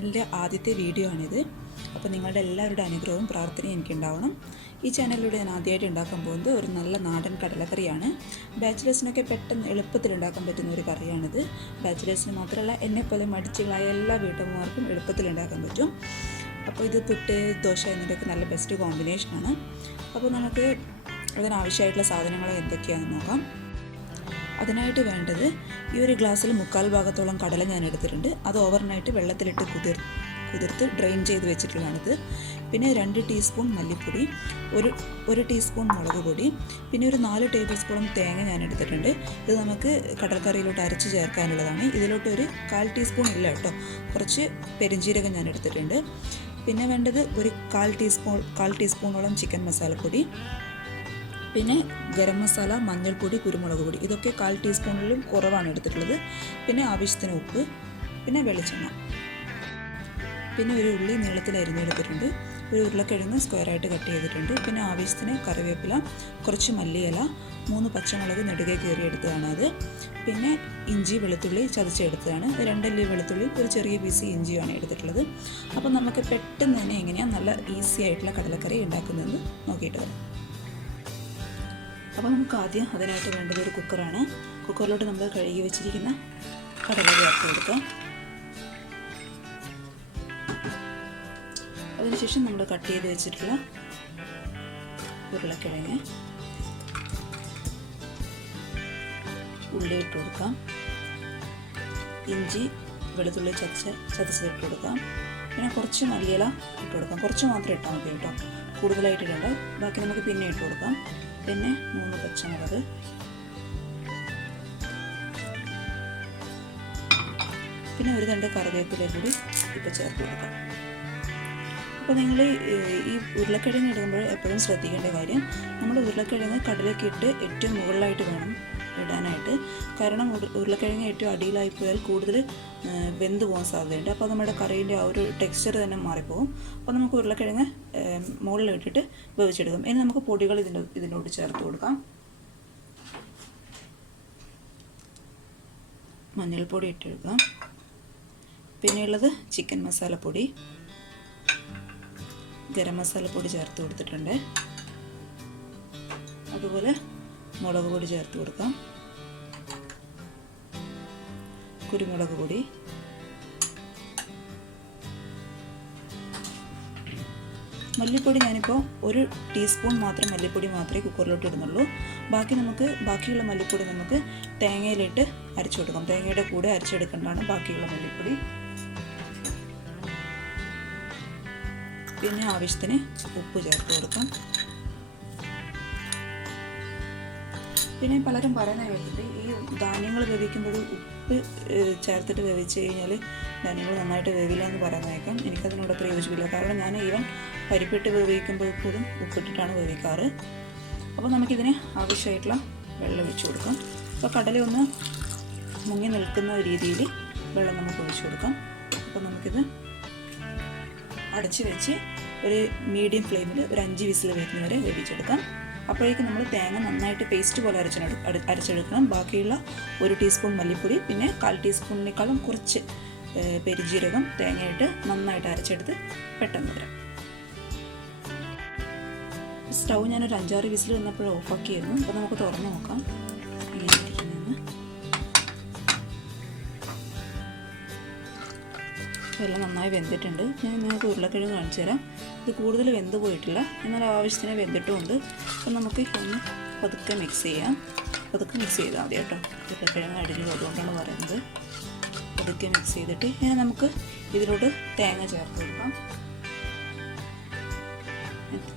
ചാനലിൻ്റെ ആദ്യത്തെ വീഡിയോ ആണിത്. അപ്പോൾ നിങ്ങളുടെ എല്ലാവരുടെ അനുഗ്രഹവും പ്രാർത്ഥനയും എനിക്കുണ്ടാവണം. ഈ ചാനലിലൂടെ ഞാൻ ആദ്യമായിട്ട് ഉണ്ടാക്കാൻ പോകുന്നത് ഒരു നല്ല നാടൻ കടലക്കറിയാണ്. ബാച്ചിലേഴ്സിനൊക്കെ പെട്ടെന്ന് എളുപ്പത്തിൽ ഉണ്ടാക്കാൻ പറ്റുന്ന ഒരു കറിയാണിത്. ബാച്ചിലേഴ്സിന് മാത്രമല്ല, എന്നെപ്പോലെ മടിച്ചുകളായ എല്ലാ വീട്ടമ്മമാർക്കും എളുപ്പത്തിൽ ഉണ്ടാക്കാൻ പറ്റും. അപ്പോൾ ഇത് പുട്ട്, ദോശ എന്നിവയൊക്കെ നല്ല ബെസ്റ്റ് കോമ്പിനേഷനാണ്. അപ്പോൾ നമുക്ക് അതിനാവശ്യമായിട്ടുള്ള സാധനങ്ങൾ എന്തൊക്കെയാണെന്ന് നോക്കാം. അതിനായിട്ട് വേണ്ടത് ഈ ഒരു ഗ്ലാസ്സിൽ 3/4 ഭാഗത്തോളം കടല ഞാൻ എടുത്തിട്ടുണ്ട്. അത് ഓവർനൈറ്റ് വെള്ളത്തിലിട്ട് കുതിർത്ത് ഡ്രെയിൻ ചെയ്ത് വെച്ചിട്ടുള്ളതാണിത്. പിന്നെ 2 ടീസ്പൂൺ മല്ലിപ്പൊടി, ഒരു ടീസ്പൂൺ മുളക് പൊടി, പിന്നെ ഒരു 4 ടേബിൾ സ്പൂൺ തേങ്ങ ഞാൻ എടുത്തിട്ടുണ്ട്. ഇത് നമുക്ക് കടൽക്കറിയിലോട്ട് അരച്ച് ചേർക്കാനുള്ളതാണ്. ഇതിലോട്ട് ഒരു 1/4 ടീസ്പൂൺ ഇല്ല കേട്ടോ, കുറച്ച് പെരുംജീരകം ഞാൻ എടുത്തിട്ടുണ്ട്. പിന്നെ വേണ്ടത് ഒരു 1/4 ടീസ്പൂണോളം ചിക്കൻ മസാലപ്പൊടി, പിന്നെ ഗരം മസാല, മഞ്ഞൾപ്പൊടി, കുരുമുളക് പൊടി, ഇതൊക്കെ 1/4 ടീസ്പൂണിലും കുറവാണ് എടുത്തിട്ടുള്ളത്. പിന്നെ ആവശ്യത്തിന് ഉപ്പ്, പിന്നെ വെളിച്ചെണ്ണ, പിന്നെ ഒരു ഉള്ളി നീളത്തിൽ അരിഞ്ഞെടുത്തിട്ടുണ്ട്, ഒരു ഉരുളക്കിഴങ്ങ് സ്ക്വയറായിട്ട് കട്ട് ചെയ്തിട്ടുണ്ട്, പിന്നെ ആവശ്യത്തിന് കറിവേപ്പില, കുറച്ച് മല്ലിയില, 3 പച്ചമുളക് നെടുകെ കീറിയെടുത്തതാണ് അത്, പിന്നെ ഇഞ്ചി വെളുത്തുള്ളി ചതച്ചെടുത്തതാണ്. 2 അല്ലി വെളുത്തുള്ളി, ഒരു ചെറിയ പീസ് ഇഞ്ചിയാണ് എടുത്തിട്ടുള്ളത്. അപ്പോൾ നമുക്ക് പെട്ടെന്ന് തന്നെ എങ്ങനെയാണ് നല്ല ഈസി ആയിട്ടുള്ള കടലക്കറി ഉണ്ടാക്കുന്നതെന്ന് നോക്കിയിട്ട് വരാം. അപ്പോൾ നമുക്ക് ആദ്യം അതിനായിട്ട് വേണ്ടത് ഒരു കുക്കറാണ്. കുക്കറിലോട്ട് നമ്മൾ കഴുകി വെച്ചിരിക്കുന്ന കടല ചേർത്ത് കൊടുക്കാം. അതിനുശേഷം നമ്മൾ കട്ട് ചെയ്ത് വെച്ചിട്ടുള്ള ഉരുളക്കിഴങ്ങ്, ഉള്ളി ഇട്ട് കൊടുക്കാം, ഇഞ്ചി വെളുത്തുള്ളി ചതച്ചിട്ട് കൊടുക്കാം, പിന്നെ കുറച്ച് മല്ലിയില ഇട്ട് കൊടുക്കാം. കുറച്ച് മാത്രം ഇട്ടാൽ മതി കേട്ടോ, കൂടുതലായിട്ട് ഇടണ്ട. ബാക്കി നമുക്ക് പിന്നെ ഇട്ട് കൊടുക്കാം. പിന്നെ 3 പച്ചമുളക്, പിന്നെ ഒരു 2 കറിവേപ്പില കൂടി ഇപ്പോൾ ചേർത്ത് കൊടുക്കാം. അപ്പോൾ നിങ്ങൾ ഈ ഉരുളക്കിഴങ്ങ് ഇടുമ്പോൾ എപ്പോഴും ശ്രദ്ധിക്കേണ്ട കാര്യം, നമ്മൾ ഉരുളക്കിഴങ്ങ് കടലൊക്കെ ഇട്ട് ഏറ്റവും മുകളിലായിട്ട് വേണം ഇടാനായിട്ട്. കാരണം ഉരുളക്കിഴങ്ങ് ഏറ്റവും അടിയിലായി പോയാൽ കൂടുതൽ വെന്ത് പോകാൻ സാധ്യതയുണ്ട്. അപ്പോൾ നമ്മുടെ കറീൻ്റെ ആ ഒരു ടെക്സ്ചർ തന്നെ മാറിപ്പോകും. അപ്പോൾ നമുക്ക് ഉരുളക്കിഴങ്ങ് മുകളിലിട്ടിട്ട് വേവിച്ചെടുക്കാം. ഇനി നമുക്ക് പൊടികൾ ഇതിനോട് ചേർത്ത് കൊടുക്കാം. മഞ്ഞൾപ്പൊടി ഇട്ടെടുക്കാം. പിന്നെയുള്ളത് ചിക്കൻ മസാലപ്പൊടി, ഗരം മസാലപ്പൊടി ചേർത്ത് കൊടുത്തിട്ടുണ്ട്. അതുപോലെ മുളക് പൊടി ചേർത്ത് കൊടുക്കാം, കുരുമുളക് പൊടി, മല്ലിപ്പൊടി ഞാനിപ്പോൾ 1 ടീസ്പൂൺ മാത്രം മല്ലിപ്പൊടി മാത്രമേ കുക്കറിലോട്ട് ഇടുന്നുള്ളൂ. ബാക്കിയുള്ള മല്ലിപ്പൊടി നമുക്ക് തേങ്ങയിലിട്ട് അരച്ചു കൊടുക്കാം. തേങ്ങയുടെ കൂടെ അരച്ചെടുക്കേണ്ടതാണ് ബാക്കിയുള്ള മല്ലിപ്പൊടി. പിന്നെ ആവശ്യത്തിന് ഉപ്പ് ചേർത്ത് കൊടുക്കാം. പിന്നെ പലരും പറയുന്ന കേട്ടിട്ട് ഈ ധാന്യങ്ങൾ വേവിക്കുമ്പോൾ ഉപ്പ് ചേർത്തിട്ട് വേവിച്ച് കഴിഞ്ഞാൽ ധാന്യങ്ങൾ നന്നായിട്ട് വേവില്ല എന്ന് പറയുന്നേക്കാം. എനിക്കതിനോട് അത്ര യോജിപ്പില്ല. കാരണം ഞാൻ ഈവൻ പരിപ്പിട്ട് വേവിക്കുമ്പോൾ പോലും ഉപ്പിട്ടിട്ടാണ് വേവിക്കാറ്. അപ്പോൾ നമുക്കിതിന് ആവശ്യമായിട്ടുള്ള വെള്ളം ഒഴിച്ചു കൊടുക്കാം. അപ്പോൾ കടല ഒന്ന് മുങ്ങി നിൽക്കുന്ന രീതിയിൽ വെള്ളം നമുക്ക് ഒഴിച്ചു കൊടുക്കാം. അപ്പോൾ നമുക്കിത് അടച്ച് വെച്ച് ഒരു മീഡിയം ഫ്ലെയിമിൽ ഒരു 5 വിസിൽ വരുന്നവരെ വേവിച്ചെടുക്കാം. അപ്പോഴേക്കും നമ്മൾ തേങ്ങ നന്നായിട്ട് പേസ്റ്റ് പോലെ അരച്ചെടുക്കണം. ബാക്കിയുള്ള 1 ടീസ്പൂൺ മല്ലിപ്പൊടി, പിന്നെ 1/4 ടീസ്പൂണിനേക്കാളും കുറച്ച് പെരുംജീരകം തേങ്ങയിട്ട് നന്നായിട്ട് അരച്ചെടുത്ത് പെട്ടെന്ന് വരാം. സ്റ്റൗ ഞാനൊരു 5-6 വിസിൽ വന്നപ്പോൾ ഓഫാക്കിയിരുന്നു. അപ്പോൾ നമുക്ക് തുറന്ന് നോക്കാം ഇങ്ങനെ ഇരിക്കുന്നതെന്ന്. എല്ലാം നന്നായി വെന്തിട്ടുണ്ട്. ഞാൻ നിങ്ങൾക്ക് ഉരുളക്കിഴങ്ങ് കാണിച്ചു തരാം. ഇത് കൂടുതൽ വെന്ത് പോയിട്ടില്ല, എന്നാൽ ആവശ്യത്തിന് വെന്തിട്ടുമുണ്ട്. അപ്പം നമുക്ക് ഒന്ന് പതുക്കെ മിക്സ് ചെയ്യാം. പതുക്കെ മിക്സ് ചെയ്താൽ മതി കേട്ടോ, ഉരുളക്കിഴങ്ങ് അടിഞ്ഞു അതുകൊണ്ടാണ് പറയുന്നത്. പതുക്കെ മിക്സ് ചെയ്തിട്ട് ഇനി നമുക്ക് ഇതിലോട്ട് തേങ്ങ ചേർത്ത് കൊടുക്കാം.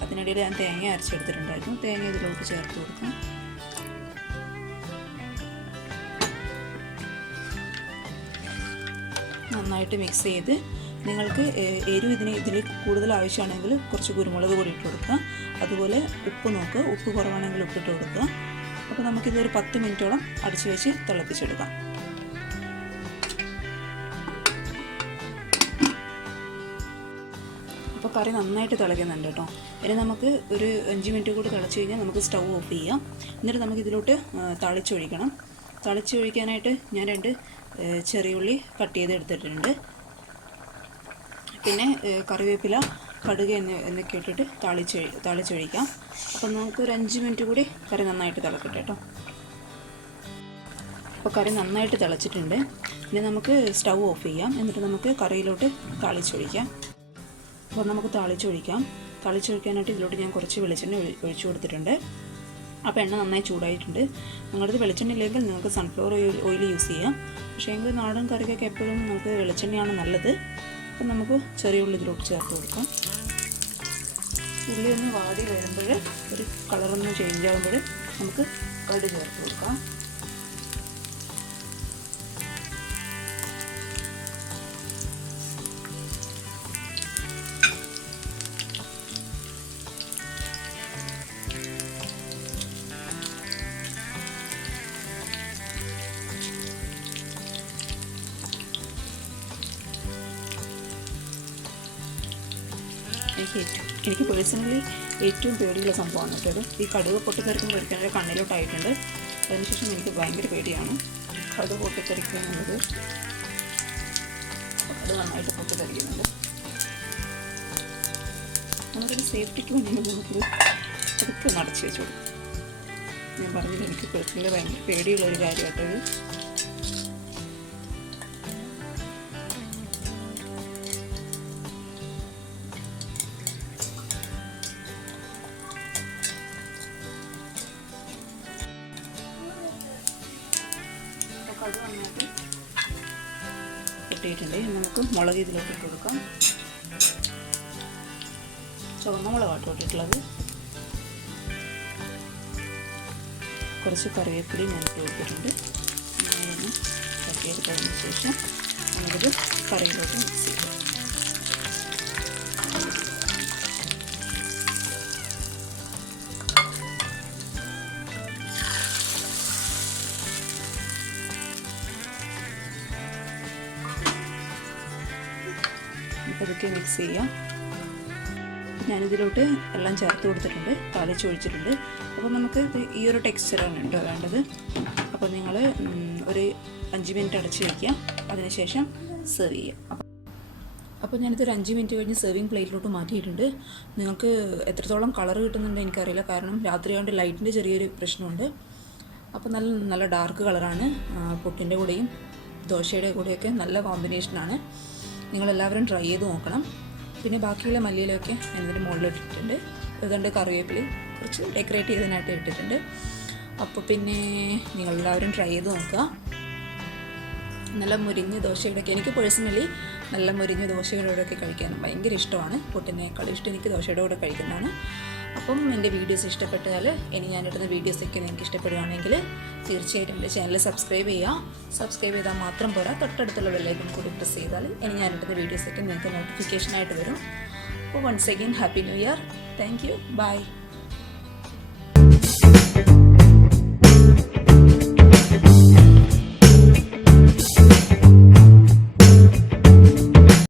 അതിനിടയിൽ ഞാൻ തേങ്ങ അരച്ചെടുത്തിട്ടുണ്ടായിരുന്നു. തേങ്ങ ഇതിലോട്ട് ചേർത്ത് കൊടുക്കാം. നന്നായിട്ട് മിക്സ് ചെയ്ത് നിങ്ങൾക്ക് എരിവ് ഇതിൽ കൂടുതൽ ആവശ്യമാണെങ്കിൽ കുറച്ച് കുരുമുളക് പൊടി ഇട്ട് കൊടുക്കുക. അതുപോലെ ഉപ്പ് നോക്കുക, ഉപ്പ് കുറവാണെങ്കിൽ ഉപ്പിട്ട് കൊടുക്കുക. അപ്പോൾ നമുക്കിതൊരു 10 മിനിറ്റോളം അടച്ചു വെച്ച് തിളപ്പിച്ചെടുക്കാം. അപ്പോൾ കറി നന്നായിട്ട് തിളയ്ക്കുന്നുണ്ട് കേട്ടോ. ഇനി നമുക്ക് ഒരു 5 മിനിറ്റ് കൂടി തിളച്ച് കഴിഞ്ഞാൽ നമുക്ക് സ്റ്റൗ ഓഫ് ചെയ്യാം. എന്നിട്ട് നമുക്കിതിലോട്ട് താളിച്ചൊഴിക്കണം. താളിച്ചൊഴിക്കാനായിട്ട് ഞാൻ 2 ചെറിയുള്ളി കട്ട് ചെയ്ത് എടുത്തിട്ടുണ്ട്. പിന്നെ കറിവേപ്പില, കടുക് എന്നൊക്കെ ഇട്ടിട്ട് താളിച്ചൊഴിക്കാം. അപ്പം നമുക്ക് ഒരു 5 മിനിറ്റ് കൂടി കറി നന്നായിട്ട് തിളക്കട്ടെ കേട്ടോ. അപ്പോൾ കറി നന്നായിട്ട് തിളച്ചിട്ടുണ്ട്. ഇനി നമുക്ക് സ്റ്റൗ ഓഫ് ചെയ്യാം. എന്നിട്ട് നമുക്ക് കറിയിലോട്ട് താളിച്ചൊഴിക്കാം. അപ്പോൾ നമുക്ക് താളിച്ചൊഴിക്കാനായിട്ട് ഇതിലോട്ട് ഞാൻ കുറച്ച് വെളിച്ചെണ്ണ ഒഴിച്ചു കൊടുത്തിട്ടുണ്ട്. അപ്പോൾ എണ്ണ നന്നായി ചൂടായിട്ടുണ്ട്. നിങ്ങളുടെ വെളിച്ചെണ്ണ ഇല്ലെങ്കിൽ നിങ്ങൾക്ക് സൺഫ്ലവർ ഓയിൽ യൂസ് ചെയ്യാം. പക്ഷേ എങ്കിൽ നാടൻ കറിക്കൊക്കെ എപ്പോഴും നമുക്ക് വെളിച്ചെണ്ണയാണ് നല്ലത്. അപ്പം നമുക്ക് ചെറിയ ഉള്ളി ഇതിലോട്ട് ചേർത്ത് കൊടുക്കാം. ഉള്ളി ഒന്ന് വാടി വരുമ്പോൾ ഒരു കളറൊന്ന് ചേഞ്ച് ആകുമ്പോൾ നമുക്ക് കടുക് ചേർത്ത് കൊടുക്കാം. എനിക്ക് പേഴ്സണലി ഏറ്റവും പേടിയുള്ള സംഭവമാണ് കേട്ടോ. ഈ കടുക് പൊട്ടിത്തെറിക്കുമ്പോൾ ഒരിക്കലും കണ്ണിലോട്ടായിട്ടുണ്ട്. അതിനുശേഷം എനിക്ക് ഭയങ്കര പേടിയാണ് കടുക് പൊട്ടിത്തെറിക്കുക എന്നുള്ളത്. കടുക് നന്നായിട്ട് പൊട്ടിത്തെറിക്കുന്നുണ്ട്. നമുക്കൊരു സേഫ്റ്റിക്ക് വേണ്ടി നമുക്കിത് അതൊക്കെ അടച്ച് വെച്ച് കൊടുക്കും. ഞാൻ പറഞ്ഞത് എനിക്ക് പേഴ്സണലി ഭയങ്കര പേടിയുള്ളൊരു കാര്യമായിട്ടോ ഇത്. കടുക് നന്നായിട്ട് പൊട്ടിയിട്ടുണ്ട്. നമുക്ക് മുളക് ഇതിലോട്ട് ഇട്ട് കൊടുക്കാം. ചുവന്ന മുളകാട്ടോ ഇട്ടിട്ടുള്ളത്. കുറച്ച് കറിവേപ്പിലയും ഞാൻ ഇട്ട് കൊടുത്തിട്ടുണ്ട്. ഒന്ന് തട്ടിയെടുത്തതിന് ശേഷം നമുക്കിത് കറിയിലോട്ട് മിക്സ് ചെയ്യാം. അതൊക്കെ മിക്സ് ചെയ്യാം. ഞാനിതിലോട്ട് എല്ലാം ചേർത്ത് കൊടുത്തിട്ടുണ്ട്, താളിച്ചൊഴിച്ചിട്ടുണ്ട്. അപ്പോൾ നമുക്ക് ഈ ഒരു ടെക്സ്ചറാണ് കേട്ടോ വേണ്ടത്. അപ്പോൾ നിങ്ങൾ ഒരു 5 മിനിറ്റ് അടച്ച് വയ്ക്കുക. അതിനുശേഷം സെർവ് ചെയ്യുക. അപ്പോൾ ഞാനിതൊരു 5 മിനിറ്റ് കഴിഞ്ഞ് സെർവിങ് പ്ലേറ്റിലോട്ട് മാറ്റിയിട്ടുണ്ട്. നിങ്ങൾക്ക് എത്രത്തോളം കളർ കിട്ടുന്നുണ്ട് എനിക്കറിയില്ല, കാരണം രാത്രിയാണ്ട് ലൈറ്റിൻ്റെ ചെറിയൊരു പ്രശ്നമുണ്ട്. അപ്പോൾ നല്ല ഡാർക്ക് കളറാണ്. പുട്ടിൻ്റെ കൂടെയും ദോശയുടെ കൂടെയൊക്കെ നല്ല കോമ്പിനേഷനാണ്. നിങ്ങളെല്ലാവരും ട്രൈ ചെയ്ത് നോക്കണം. പിന്നെ ബാക്കിയുള്ള മല്ലിയിലൊക്കെ അതിൻ്റെ മുകളിലിട്ടിട്ടുണ്ട്. അതുകൊണ്ട് കറിവേപ്പില കുറച്ച് ഡെക്കറേറ്റ് ചെയ്തതിനായിട്ട് ഇട്ടിട്ടുണ്ട്. അപ്പോൾ പിന്നെ നിങ്ങളെല്ലാവരും ട്രൈ ചെയ്ത് നോക്കുക. നല്ല മുരിഞ്ഞ ദോശയുടെയൊക്കെ എനിക്ക് പേഴ്സണലി നല്ല മുരിഞ്ഞ ദോശകളോടൊക്കെ കഴിക്കാൻ ഭയങ്കര ഇഷ്ടമാണ്. പുട്ടിനേക്കാളും ഇഷ്ടം എനിക്ക് ദോശയുടെ കൂടെ കഴിക്കുന്നതാണ്. അപ്പം എൻ്റെ വീഡിയോസ് ഇഷ്ടപ്പെട്ടാൽ ഇനി ഞാനിടുന്ന വീഡിയോസൊക്കെ നിങ്ങൾക്ക് ഇഷ്ടപ്പെടുകയാണെങ്കിൽ തീർച്ചയായിട്ടും എൻ്റെ ചാനൽ സബ്സ്ക്രൈബ് ചെയ്യുക. സബ്സ്ക്രൈബ് ചെയ്താൽ മാത്രം പോരാ, തൊട്ടടുത്തുള്ള ബെല്ലൈക്കൺ കൂടി പ്രസ് ചെയ്താൽ ഇനി ഞാനിടുന്ന വീഡിയോസൊക്കെ നിങ്ങൾക്ക് നോട്ടിഫിക്കേഷനായിട്ട് വരും. അപ്പോൾ once again happy new year. Thank you. By.